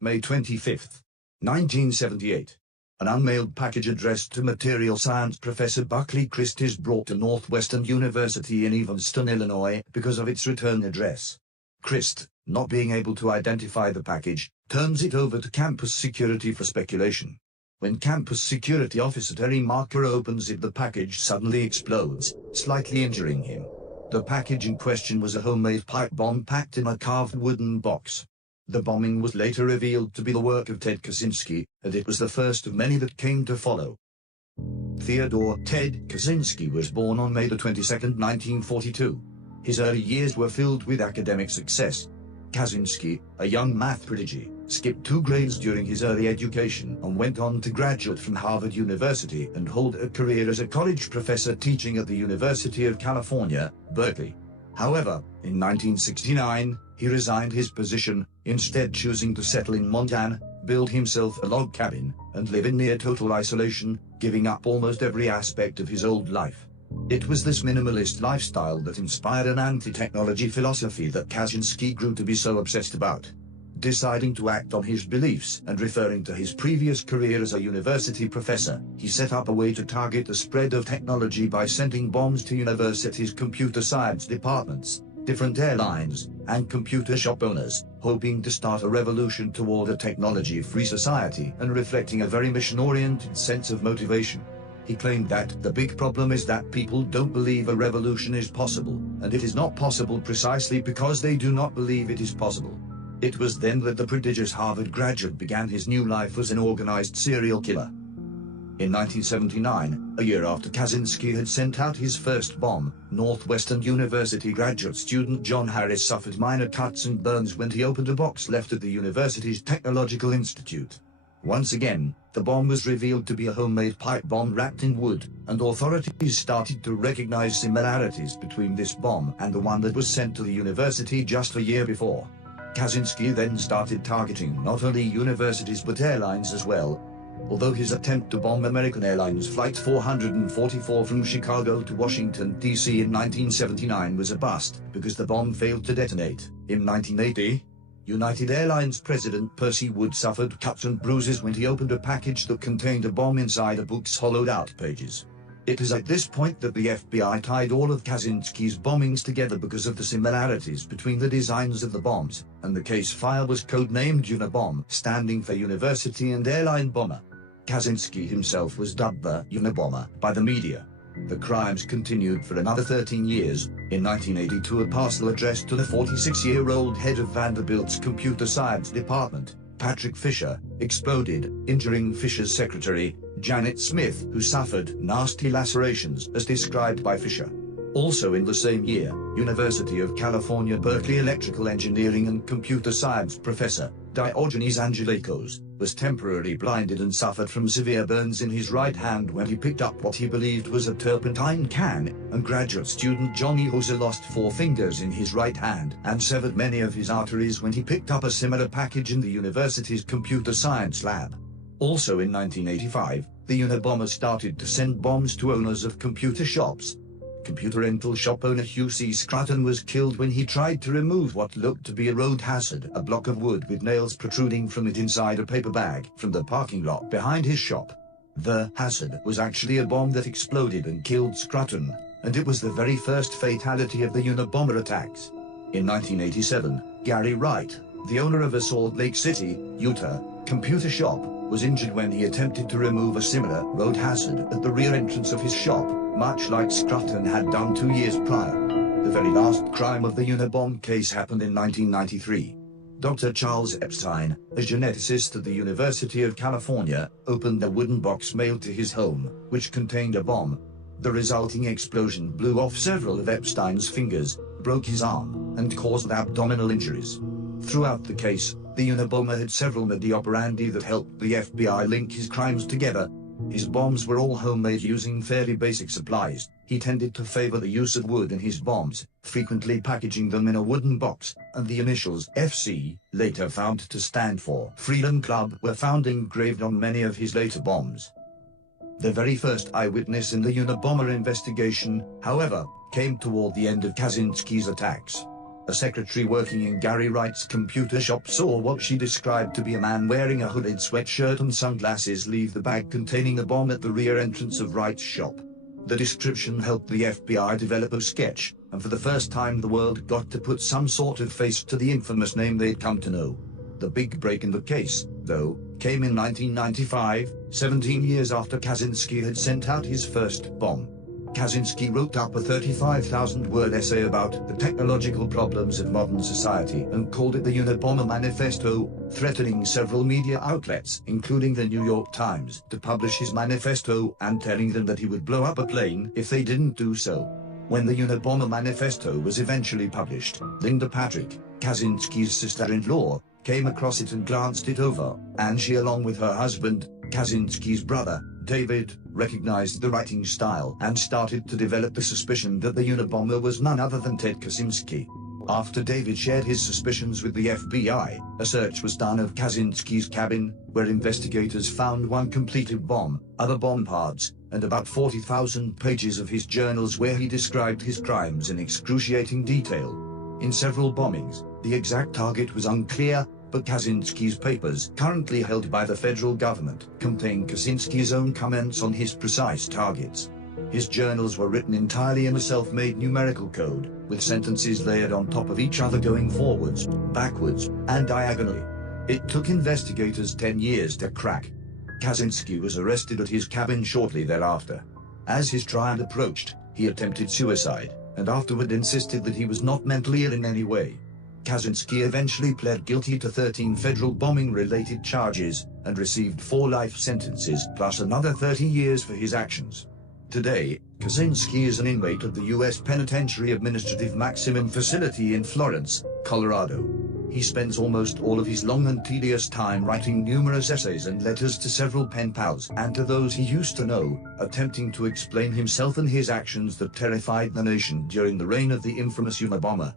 May 25, 1978. An unmailed package addressed to material science professor Buckley Crist is brought to Northwestern University in Evanston, Illinois, because of its return address. Crist, not being able to identify the package, turns it over to campus security for speculation. When campus security officer Terry Marker opens it, the package suddenly explodes, slightly injuring him. The package in question was a homemade pipe bomb packed in a carved wooden box. The bombing was later revealed to be the work of Ted Kaczynski, and it was the first of many that came to follow. Theodore Ted Kaczynski was born on May 22, 1942. His early years were filled with academic success. Kaczynski, a young math prodigy, skipped 2 grades during his early education and went on to graduate from Harvard University and hold a career as a college professor teaching at the University of California, Berkeley. However, in 1969, he resigned his position, instead choosing to settle in Montana, build himself a log cabin, and live in near total isolation, giving up almost every aspect of his old life. It was this minimalist lifestyle that inspired an anti-technology philosophy that Kaczynski grew to be so obsessed about. Deciding to act on his beliefs and referring to his previous career as a university professor, he set up a way to target the spread of technology by sending bombs to universities' computer science departments, different airlines, and computer shop owners, hoping to start a revolution toward a technology-free society and reflecting a very mission-oriented sense of motivation. He claimed that the big problem is that people don't believe a revolution is possible, and it is not possible precisely because they do not believe it is possible. It was then that the prodigious Harvard graduate began his new life as an organized serial killer. In 1979, a year after Kaczynski had sent out his first bomb, Northwestern University graduate student John Harris suffered minor cuts and burns when he opened a box left at the university's Technological Institute. Once again, the bomb was revealed to be a homemade pipe bomb wrapped in wood, and authorities started to recognize similarities between this bomb and the one that was sent to the university just a year before. Kaczynski then started targeting not only universities but airlines as well. Although his attempt to bomb American Airlines Flight 444 from Chicago to Washington, D.C. in 1979 was a bust because the bomb failed to detonate, in 1980, United Airlines President Percy Wood suffered cuts and bruises when he opened a package that contained a bomb inside a book's hollowed-out pages. It is at this point that the FBI tied all of Kaczynski's bombings together because of the similarities between the designs of the bombs, and the case file was codenamed Unabomber, standing for University and Airline Bomber. Kaczynski himself was dubbed the Unabomber by the media. The crimes continued for another 13 years. In 1982, a parcel addressed to the 46-year-old head of Vanderbilt's computer science department, Patrick Fisher, exploded, injuring Fisher's secretary, Janet Smith, who suffered nasty lacerations as described by Fisher. Also in the same year, University of California Berkeley electrical engineering and computer science professor, Diogenes Angelikos, was temporarily blinded and suffered from severe burns in his right hand when he picked up what he believed was a turpentine can, and graduate student Johnny Hauser lost 4 fingers in his right hand and severed many of his arteries when he picked up a similar package in the university's computer science lab. Also in 1985, the Unabomber started to send bombs to owners of computer shops. Computer rental shop owner Hugh C. Scruton was killed when he tried to remove what looked to be a road hazard, a block of wood with nails protruding from it inside a paper bag, from the parking lot behind his shop. The hazard was actually a bomb that exploded and killed Scruton, and it was the very first fatality of the Unabomber attacks. In 1987, Gary Wright, the owner of a Salt Lake City, Utah, computer shop, was injured when he attempted to remove a similar road hazard at the rear entrance of his shop, much like Scruton had done 2 years prior. The very last crime of the Unabomber case happened in 1993. Dr. Charles Epstein, a geneticist at the University of California, opened a wooden box mailed to his home, which contained a bomb. The resulting explosion blew off several of Epstein's fingers, broke his arm, and caused abdominal injuries. Throughout the case, the Unabomber had several modus operandi that helped the FBI link his crimes together. His bombs were all homemade using fairly basic supplies. He tended to favor the use of wood in his bombs, frequently packaging them in a wooden box, and the initials FC, later found to stand for Freedom Club, were found engraved on many of his later bombs. The very first eyewitness in the Unabomber investigation, however, came toward the end of Kaczynski's attacks. a secretary working in Gary Wright's computer shop saw what she described to be a man wearing a hooded sweatshirt and sunglasses leave the bag containing a bomb at the rear entrance of Wright's shop. The description helped the FBI develop a sketch, and for the first time the world got to put some sort of face to the infamous name they'd come to know. The big break in the case, though, came in 1995, 17 years after Kaczynski had sent out his first bomb. Kaczynski wrote up a 35,000-word essay about the technological problems of modern society and called it the Unabomber Manifesto, threatening several media outlets, including the New York Times, to publish his manifesto and telling them that he would blow up a plane if they didn't do so. When the Unabomber Manifesto was eventually published, Linda Patrick, Kaczynski's sister-in-law, came across it and glanced it over, and she, along with her husband, Kaczynski's brother, David, recognized the writing style and started to develop the suspicion that the Unabomber was none other than Ted Kaczynski. After David shared his suspicions with the FBI, a search was done of Kaczynski's cabin, where investigators found one completed bomb, other bomb parts, and about 40,000 pages of his journals where he described his crimes in excruciating detail. In several bombings, the exact target was unclear, but Kaczynski's papers, currently held by the federal government, contain Kaczynski's own comments on his precise targets. His journals were written entirely in a self-made numerical code, with sentences layered on top of each other going forwards, backwards, and diagonally. It took investigators 10 years to crack. Kaczynski was arrested at his cabin shortly thereafter. As his trial approached, he attempted suicide, and afterward insisted that he was not mentally ill in any way. Kaczynski eventually pled guilty to 13 federal bombing-related charges, and received 4 life sentences plus another 30 years for his actions. Today, Kaczynski is an inmate of the U.S. Penitentiary Administrative Maximum Facility in Florence, Colorado. He spends almost all of his long and tedious time writing numerous essays and letters to several pen pals and to those he used to know, attempting to explain himself and his actions that terrified the nation during the reign of the infamous Unabomber.